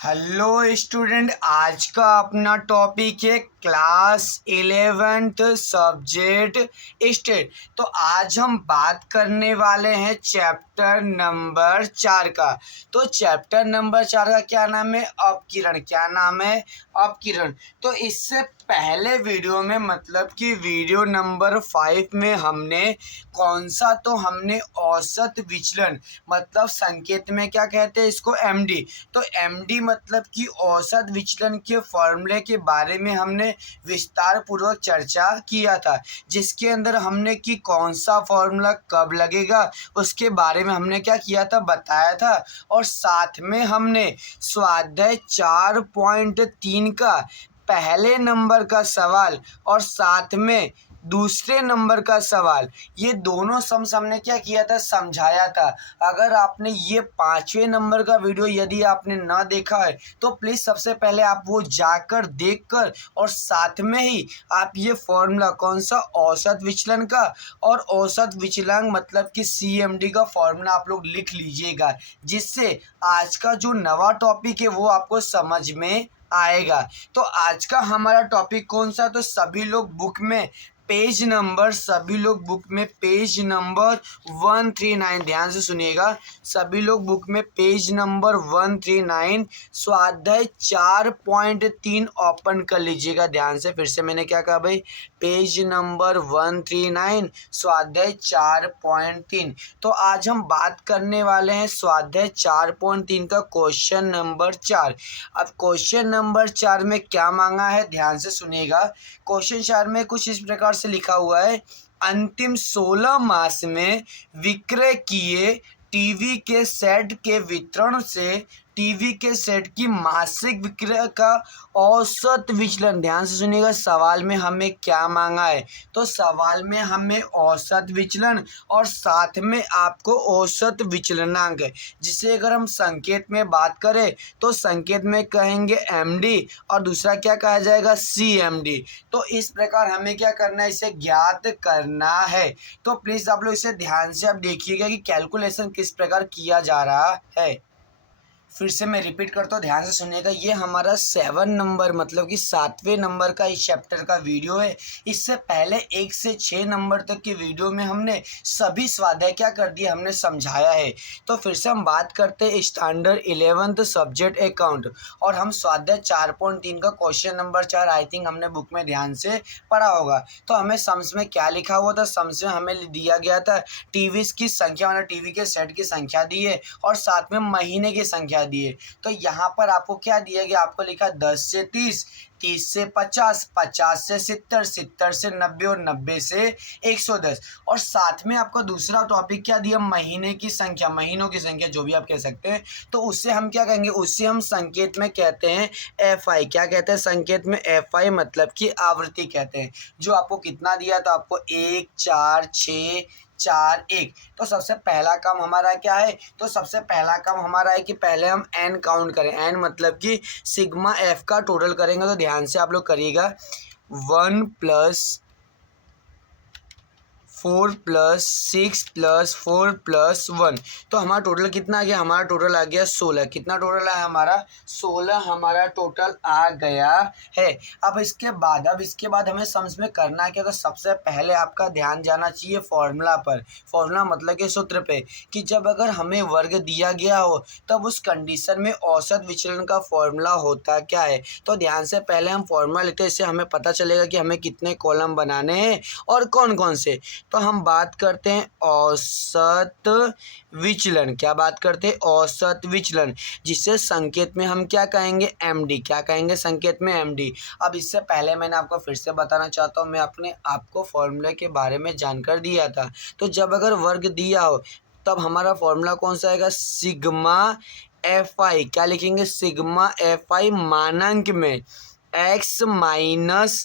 Hello student, आज का अपना टॉपिक है क्लास 11th सब्जेक्ट स्टेट। तो आज हम बात करने वाले हैं चैप्टर नंबर 4 का। तो चैप्टर नंबर 4 का क्या नाम है? अपकिरण। क्या नाम है? अपकिरण। तो इससे पहले वीडियो में मतलब कि वीडियो नंबर 5 में हमने कौन सा, तो हमने औसत विचलन मतलब संकेत में क्या कहते हैं इसको, एमडी। तो एमडी मतलब कि औसत विचलन के फॉर्मूले के बारे में हमने विस्तार पूर्वक चर्चा किया था, जिसके अंदर हमने कि कौन सा फॉर्मूला कब लगेगा उसके बारे में हमने क्या किया था, बताया था। और साथ में हमने स्वाध्याय 4.3 का पहले नंबर का सवाल और साथ में दूसरे नंबर का सवाल, ये दोनों सम्स हमने क्या किया था, समझाया था। अगर आपने ये 5वें नंबर का वीडियो यदि आपने ना देखा है तो प्लीज़ सबसे पहले आप वो जाकर देखकर और साथ में ही आप ये फॉर्मूला कौन सा, औसत विचलन का और औसत विचलांक मतलब कि सीएमडी का फॉर्मूला आप लोग लिख लीजिएगा, जिससे आज का जो नवा टॉपिक है वो आपको समझ में आएगा। तो आज का हमारा टॉपिक कौन सा, तो सभी लोग बुक में पेज नंबर 139, ध्यान से सुनिएगा। सभी लोग बुक में पेज नंबर 139 स्वाध्याय 4.3 ओपन कर लीजिएगा ध्यान से। फिर से मैंने क्या कहा भाई, पेज नंबर 139 स्वाध्याय 4.3। तो आज हम बात करने वाले हैं स्वाध्याय 4.3 का क्वेश्चन नंबर 4। अब क्वेश्चन नंबर 4 में क्या मांगा है, ध्यान से सुनिएगा। क्वेश्चन 4 में कुछ इस प्रकार से लिखा हुआ है, अंतिम 16 मास में विक्रय किए टीवी के सेट के वितरण से टीवी के सेट की मासिक विक्रय का औसत विचलन। ध्यान से सुनिएगा, सवाल में हमें क्या मांगा है, तो सवाल में हमें औसत विचलन और साथ में आपको औसत विचलनांक है, जिसे अगर हम संकेत में बात करें तो संकेत में कहेंगे एमडी और दूसरा क्या कहा जाएगा, सीएमडी। तो इस प्रकार हमें क्या करना है, इसे ज्ञात करना है। तो प्लीज़ आप लोग इसे ध्यान से आप देखिएगा कि कैलकुलेशन किस प्रकार किया जा रहा है। फिर से मैं रिपीट करता हूँ, ध्यान से सुनिएगा। ये हमारा 7 नंबर मतलब कि 7वें नंबर का इस चैप्टर का वीडियो है। इससे पहले 1 से 6 नंबर तक के वीडियो में हमने सभी स्वाध्याय क्या कर दिया, हमने समझाया है। तो फिर से हम बात करते हैं स्टैंडर्ड 11th सब्जेक्ट अकाउंट, और हम स्वाध्याय 4.3 का क्वेश्चन नंबर 4 आई थिंक हमने बुक में ध्यान से पढ़ा होगा। तो हमें सम्स में क्या लिखा हुआ था, सम्स में हमें दिया गया था टीवी की संख्या, मतलब टीवी के सेट की संख्या दी है और साथ में महीने की संख्या दिए। तो यहाँ पर आपको क्या दिया गया, आपको लिखा 10 से 30, 30 से 50, 50 से 70, 70 से 90 और 90 से 110। और साथ में आपको दूसरा टॉपिक क्या दिया, महीने की संख्या, महीनों की संख्या जो भी आप कह सकते हैं। तो उससे हम क्या कहेंगे, उससे हम संकेत में कहते हैं एफआई। क्या कहते हैं संकेत में, एफआई मतलब कि आवृत्ति कहते हैं। जो आपको कितना दिया, तो आपको 1, 4, 6, 4, 1। तो सबसे पहला काम हमारा क्या है, तो सबसे पहला काम हमारा है कि पहले हम एन काउंट करें। एन मतलब कि सिग्मा एफ का टोटल करेंगे। तो ध्यान से आप लोग करिएगा, 1 + 4 + 6 + 4 + 1। तो हमारा टोटल कितना आ गया, हमारा टोटल आ गया 16। कितना टोटल आया हमारा, 16 हमारा टोटल आ गया है। अब इसके बाद हमें सम्स में करना क्या, तो सबसे पहले आपका ध्यान जाना चाहिए फॉर्मूला पर। फॉर्मूला मतलब कि सूत्र पे, कि जब अगर हमें वर्ग दिया गया हो तब उस कंडीशन में औसत विचलन का फॉर्मूला होता क्या है। तो ध्यान से पहले हम फॉर्मूला लिखते हैं, इससे हमें पता चलेगा कि हमें कितने कॉलम बनाने हैं और कौन कौन से। तो हम बात करते हैं औसत विचलन। क्या बात करते हैं, औसत विचलन, जिससे संकेत में हम क्या कहेंगे, एमडी। क्या कहेंगे संकेत में, एमडी। अब इससे पहले मैंने आपको फिर से बताना चाहता हूँ, मैं अपने आपको फॉर्मूले के बारे में जानकर दिया था। तो जब अगर वर्ग दिया हो तब हमारा फॉर्मूला कौन सा आएगा, सिग्मा एफ आई। क्या लिखेंगे, सिग्मा एफ आई मानांक में x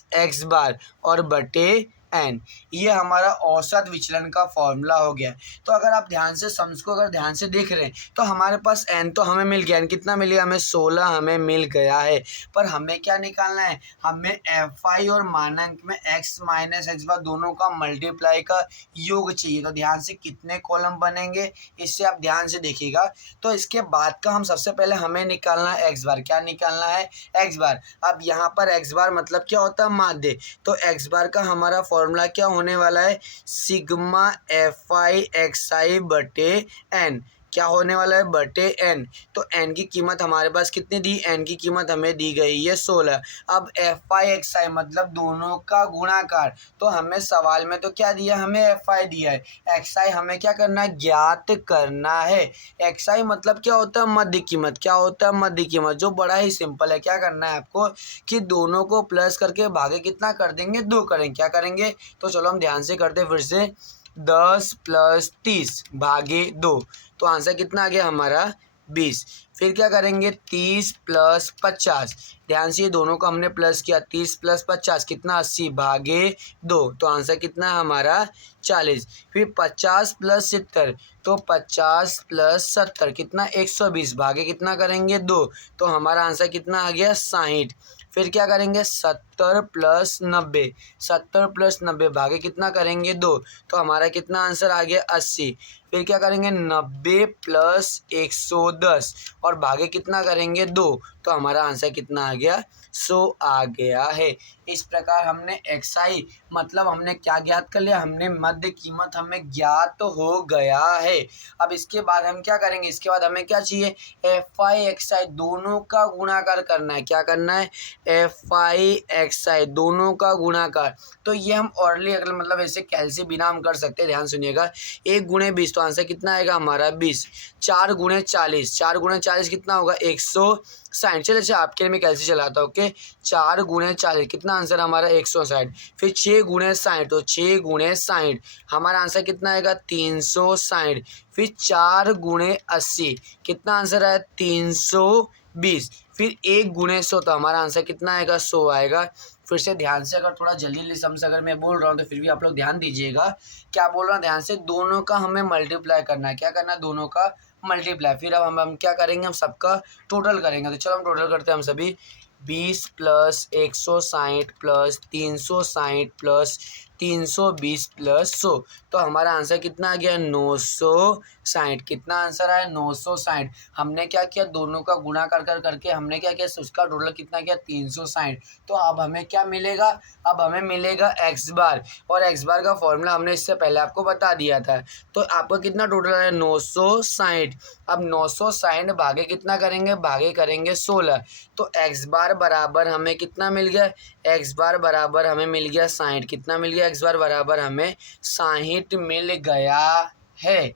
- x बार और बटे एन। ये हमारा औसत विचलन का फॉर्मूला हो गया। तो अगर आप ध्यान से सम्स को अगर ध्यान से देख रहे हैं तो हमारे पास एन तो हमें मिल गया, एन कितना मिल गया हमें 16 हमें मिल गया है। पर हमें क्या निकालना है, हमें एफ आई और मानांक में एक्स माइनस एक्स बार दोनों का मल्टीप्लाई का योग चाहिए। तो ध्यान से कितने कॉलम बनेंगे इससे आप ध्यान से देखिएगा। तो इसके बाद का हम सबसे पहले हमें निकालना है एक्स बार। क्या निकालना है, एक्स बार। अब यहाँ पर एक्स बार मतलब क्या होता है, माध्य। तो एक्स बार का हमारा फॉर्मूला क्या होने वाला है, सिग्मा एफ आई एक्स आई बटे एन। क्या होने वाला है, बटे एन। तो एन की कीमत हमारे पास कितनी दी, एन की कीमत हमें दी गई है 16। अब एफ आई एक्स आई मतलब दोनों का गुणाकार। तो हमें सवाल में तो क्या दिया, हमें एफ आई दिया है, एक्स आई हमें क्या करना है, ज्ञात करना है। एक्स आई मतलब क्या होता है, मध्य कीमत। क्या होता है, मध्य कीमत, जो बड़ा ही सिंपल है। क्या करना है आपको कि दोनों को प्लस करके भागे कितना कर देंगे, 2 करेंगे। क्या करेंगे, तो चलो हम ध्यान से करते फिर से। 10 + 30 भागे 2, तो आंसर कितना आ गया हमारा 20। फिर क्या करेंगे, 30 + 50। ध्यान से ये दोनों को हमने प्लस किया, 30 + 50 कितना 80 भागे 2, तो आंसर कितना है हमारा 40। फिर 50 + 70, तो 50 + 70 कितना 120 भागे कितना करेंगे 2, तो हमारा आंसर कितना आ गया 60। फिर क्या करेंगे, 70 + 90, 70 + 90 भागे कितना करेंगे 2, तो हमारा कितना आंसर आ गया 80। फिर क्या करेंगे, 90 + 110 और भागे कितना करेंगे 2, तो हमारा आंसर कितना आ गया 100 आ गया है। इस प्रकार हमने एक्स आई मतलब हमने क्या ज्ञात कर लिया, हमने मध्य कीमत हमें ज्ञात हो गया है। अब इसके बाद हम क्या करेंगे, इसके बाद हमें क्या चाहिए, एफ आई एक्स आई दोनों का गुणाकार करना है। क्या करना है, एफ आई एक्स आई दोनों का गुणाकार। तो ये हम ऑर्डरली अगर मतलब ऐसे कैलसी बिना हम कर सकते हैं। ध्यान सुनिएगा, 1 × 20 तो आंसर कितना आएगा हमारा 20। 4 × 40, 4 × 40 कितना होगा 160। चलिए अच्छा आपके लिए मैं कैलसी चलाता हूँ। ओके, 4 × 40 कितना आंसर हमारा 160। फिर 6 × 60, तो 6 × 60 हमारा आंसर कितना आएगा 360। फिर 4 × 80 कितना आंसर आया 320। फिर 1 × 100 तो हमारा आंसर कितना आएगा 100 आएगा। फिर से ध्यान से अगर थोड़ा जल्दी जल्दी समझ अगर मैं बोल रहा हूँ तो फिर भी आप लोग ध्यान दीजिएगा। क्या बोल रहा हूँ, ध्यान से दोनों का हमें मल्टीप्लाई करना है। क्या करना है, दोनों का मल्टीप्लाई। फिर अब हम क्या करेंगे, हम सबका टोटल करेंगे। तो चलो हम टोटल करते हैं हम सभी। 20 + 160 + 360 + 320 + 100, तो हमारा आंसर कितना आ गया 960। कितना आंसर आया 960। हमने क्या किया, दोनों का गुणा कर करके हमने क्या किया, उसका टोटल कितना किया 360। तो अब हमें क्या मिलेगा, अब हमें मिलेगा एक्स बार। और एक्स बार का फॉर्मूला हमने इससे पहले आपको बता दिया था। तो आपका कितना टोटल आया 960। अब 960 भागे कितना करेंगे, भागे करेंगे 16। तो एक्स बार बराबर हमें कितना मिल गया, एक्स बार बराबर हमें मिल गया 60। कितना मिल गया, एक्स बार बराबर हमें 60 मिल गया है।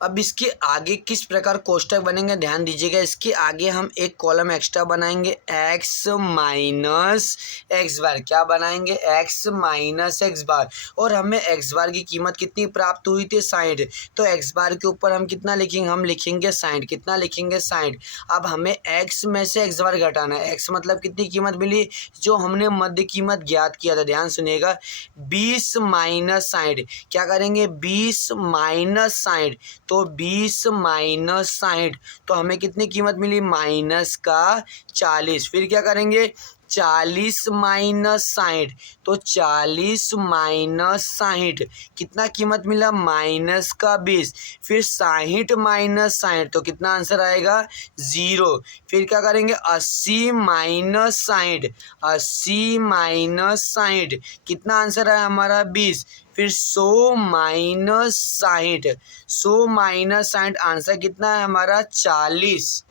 अब इसके आगे किस प्रकार कोष्टक बनेंगे ध्यान दीजिएगा। इसके आगे हम एक कॉलम एक्स्ट्रा बनाएंगे, एक्स माइनस एक्स बार। क्या बनाएंगे, एक्स माइनस एक्स बार। और हमें एक्स बार की कीमत कितनी प्राप्त हुई थी 60। तो एक्स बार के ऊपर हम कितना लिखेंगे, हम लिखेंगे 60। कितना लिखेंगे 60। अब हमें एक्स में से एक्स बार घटाना है। एक्स मतलब कितनी कीमत मिली, जो हमने मध्य कीमत ज्ञात किया था। ध्यान सुनिएगा, 20 - 60। क्या करेंगे 20 - 60, तो 20 - 60 तो हमें कितनी कीमत मिली माइनस का 40। फिर क्या करेंगे 40 - 60, तो 40 - 60 कितना कीमत मिला माइनस का 20। फिर 60 - 60 तो कितना आंसर आएगा 0। फिर क्या करेंगे 80 - 60, 80 - 60 कितना आंसर आया हमारा 20। फिर 100 - 60, 100 - 60 आंसर कितना है हमारा 40।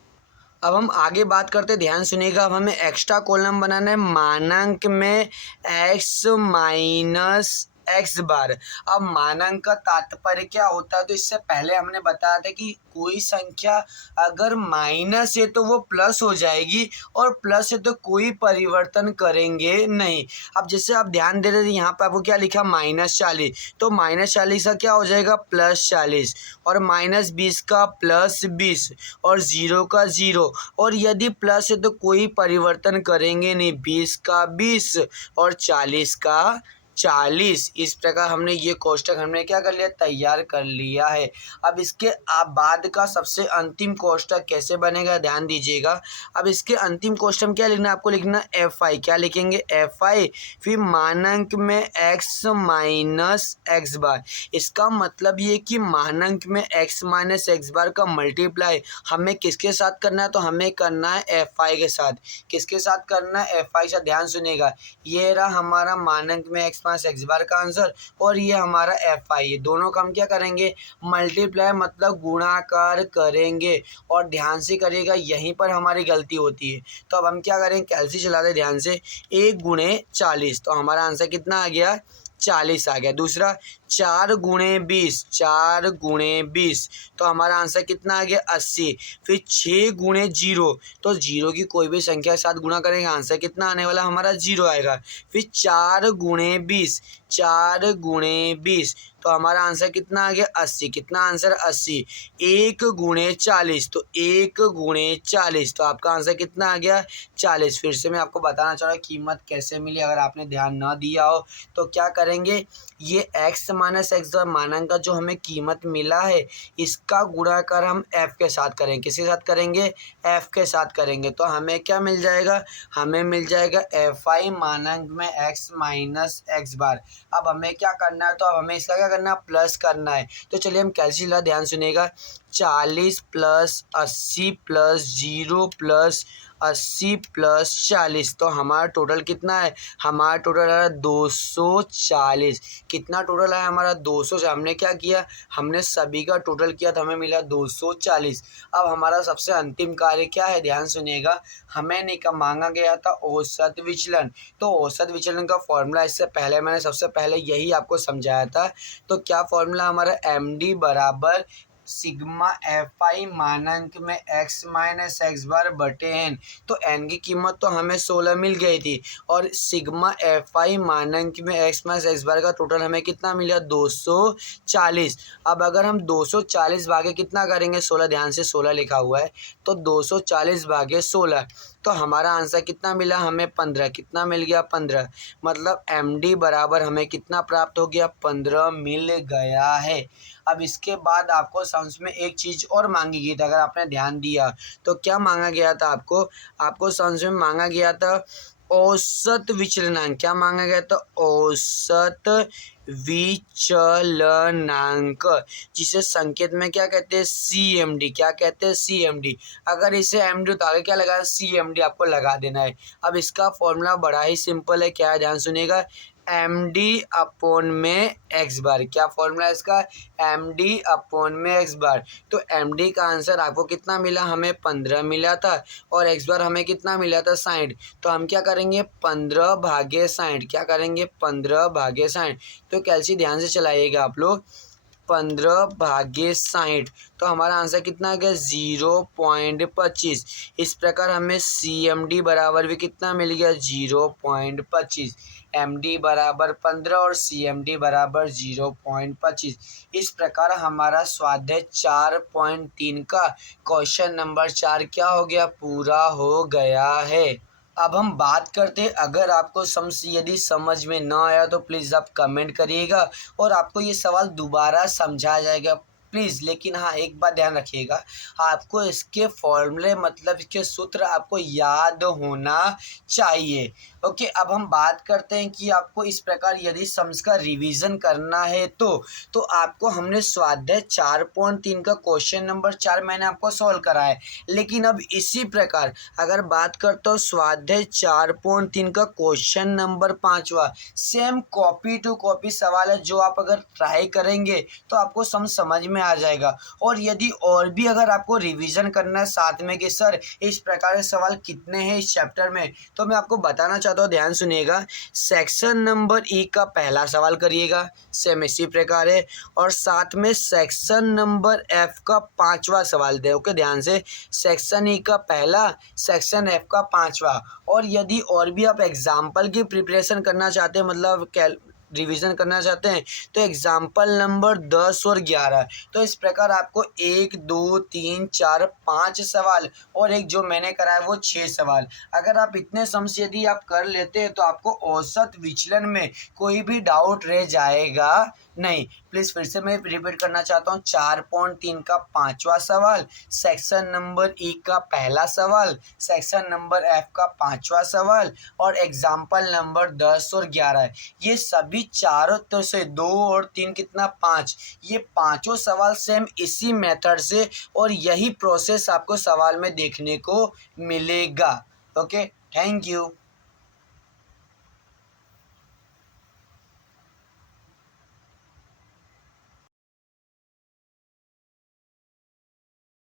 अब हम आगे बात करते हैं, ध्यान सुनिएगा। अब हमें एक्स्ट्रा कॉलम बनाना है, मानांक में एक्स माइनस एक्स बार। अब मानांक का तात्पर्य क्या होता है, तो इससे पहले हमने बताया था कि कोई संख्या अगर माइनस है तो वो प्लस हो जाएगी और प्लस है तो कोई परिवर्तन करेंगे नहीं। अब जैसे आप ध्यान दे रहे थे यहाँ पे आपको क्या लिखा -40, तो -40 का क्या हो जाएगा +40 और -20 का +20 और 0 का 0। और यदि प्लस है तो कोई परिवर्तन करेंगे नहीं, 20 का 20 और 40 का 40। इस प्रकार हमने ये कोष्टक हमने क्या कर लिया, तैयार कर लिया है। अब इसके बाद का सबसे अंतिम कोष्टक कैसे बनेगा ध्यान दीजिएगा। अब इसके अंतिम कोष्टक में क्या लिखना है आपको, लिखना एफ आई। क्या लिखेंगे, एफ आई, फिर मानंक में एक्स माइनस एक्स बार। इसका मतलब ये कि मानंक में एक्स माइनस एक्स बार का मल्टीप्लाई हमें किसके साथ करना है, तो हमें करना है एफ आई के साथ। किसके साथ करना है, एफ आई से। ध्यान सुनिएगा, ये रहा हमारा मानंक में एक्स माइनस एक्स बार का आंसर और ये हमारा एफ आई है। दोनों का हम क्या करेंगे, मल्टीप्लाई मतलब गुणाकार करेंगे। और ध्यान से करिएगा, यहीं पर हमारी गलती होती है। तो अब हम क्या करेंगे, कैलसी चला दें ध्यान से, 1 × 40। तो हमारा आंसर कितना आ गया, 40 आ गया। दूसरा 4 × 20, 4 × 20 तो हमारा आंसर कितना आ गया, 80। फिर 6 × 0, तो 0 की कोई भी संख्या के साथ गुणा करेंगे, आंसर कितना आने वाला हमारा 0 आएगा। फिर 4 × 20, 4 × 20 तो हमारा आंसर कितना आ गया, 80। कितना आंसर, 80। 1 × 40, तो 1 × 40 तो आपका आंसर कितना आ गया, 40। फिर से मैं आपको बताना चाह रहा हूँ कीमत कैसे मिली। अगर आपने ध्यान ना दिया हो तो क्या करेंगे, ये x माइनस एक्स और मानंक का जो हमें कीमत मिला है इसका गुणाकार हम f के साथ करेंगे। किसके साथ करेंगे, f के साथ करेंगे। तो हमें क्या मिल जाएगा, हमें मिल जाएगा एफ आई मानंक में x माइनस एक्स बार। अब हमें क्या करना है, तो अब हमें इसका क्या करना है, प्लस करना है। तो चलिए हम कैसे ला, ध्यान सुनिएगा, 40 + 80 + 0 + 80 + 40 तो हमारा टोटल कितना है, हमारा टोटल है 240। कितना टोटल है हमारा, 200 से हमने क्या किया, हमने सभी का टोटल किया तो हमें मिला 240। अब हमारा सबसे अंतिम कार्य क्या है, ध्यान सुनिएगा, हमें मांगा गया था औसत विचलन। तो औसत विचलन का फॉर्मूला इससे पहले मैंने सबसे पहले यही आपको समझाया था। तो क्या फॉर्मूला हमारा, एम डी बराबर सिग्मा एफ आई मानंक में एक्स माइनस एक्स बार बटे एन। तो एन की कीमत तो हमें 16 मिल गई थी और सिग्मा एफ आई मानंक में एक्स माइनस एक्स बार का टोटल हमें कितना मिला, 240। अब अगर हम 240 भागे कितना करेंगे, 16, ध्यान से 16 लिखा हुआ है, तो 240 भागे 16 तो हमारा आंसर कितना मिला हमें, 15। कितना मिल गया, 15। मतलब एम डी बराबर हमें कितना प्राप्त हो गया, 15 मिल गया है। अब इसके बाद आपको समझ में एक चीज़ और मांगी गई थी, अगर आपने ध्यान दिया तो क्या मांगा गया था आपको समझ में मांगा गया था औसत विचलनांक। क्या मांगा गया था, औसत विचलनांक, जिसे संकेत में क्या कहते हैं, CMD। क्या कहते हैं, CMD। अगर इसे MD तो आगे क्या लगाना, CMD आपको लगा देना है। अब इसका फॉर्मूला बड़ा ही सिंपल है, क्या है ध्यान सुनिएगा, MD अपॉन में एक्स बार। क्या फॉर्मूला है इसका, MD अपॉन में एक्स बार। तो MD का आंसर आपको कितना मिला, हमें 15 मिला था और एक्स बार हमें कितना मिला था, 60। तो हम क्या करेंगे, 15 भागे 60। क्या करेंगे, 15 भागे 60। तो कैलसी ध्यान से चलाइएगा आप लोग, 15 भागे 60 तो हमारा आंसर कितना आ गया, 0.25। इस प्रकार हमें CMD बराबर भी कितना मिल गया, 0.25। MD बराबर 15 और CMD बराबर 0.25। इस प्रकार हमारा स्वाध्याय 4.3 का क्वेश्चन नंबर 4 क्या हो गया, पूरा हो गया है। अब हम बात करते हैं, अगर आपको यदि समझ में ना आया तो प्लीज़ आप कमेंट करिएगा और आपको ये सवाल दोबारा समझाया जाएगा प्लीज़। लेकिन हाँ, एक बात ध्यान रखिएगा, आपको इसके फॉर्मूले मतलब इसके सूत्र आपको याद होना चाहिए। ओके, अब हम बात करते हैं कि आपको इस प्रकार यदि सम्स का रिवीजन करना है तो आपको हमने स्वाध्याय 4.3 का क्वेश्चन नंबर 4 मैंने आपको सॉल्व करा है। लेकिन अब इसी प्रकार अगर बात करता हूँ स्वाध्याय 4.3 का क्वेश्चन नंबर 5वां, सेम कॉपी टू कॉपी सवाल है, जो आप अगर ट्राई करेंगे तो आपको समझ में आ जाएगा। और यदि और भी अगर आपको रिवीजन करना है साथ में कि सर इस प्रकार के सवाल कितने हैं इस चैप्टर में, तो मैं आपको बताना चाहता हूँ, ध्यान सुनिएगा। सेक्शन नंबर E का पहला सवाल करिएगा, सेम इसी प्रकार है, और साथ में सेक्शन नंबर F का 5वां सवाल दे। ओके, ध्यान से, सेक्शन E का पहला, सेक्शन F का 5वां। और यदि और भी आप एग्जाम्पल की प्रिपरेशन करना चाहते हैं, रिवीजन करना चाहते हैं तो एग्जाम्पल नंबर 10 और 11। तो इस प्रकार आपको 1 2 3 4 5 सवाल और एक जो मैंने करा है वो 6 सवाल। अगर आप इतने सम्स यदि आप कर लेते हैं तो आपको औसत विचलन में कोई भी डाउट रह जाएगा नहीं। प्लीज़ फिर से मैं रिपीट करना चाहता हूँ। 4.3 का 5वां सवाल, सेक्शन नंबर ई का पहला सवाल, सेक्शन नंबर एफ का 5वां सवाल और एग्जाम्पल नंबर 10 और 11। ये सभी चारों तो से 2 और 3 कितना 5, ये पांचों सवाल सेम इसी मेथड से और यही प्रोसेस आपको सवाल में देखने को मिलेगा। Okay, thank you.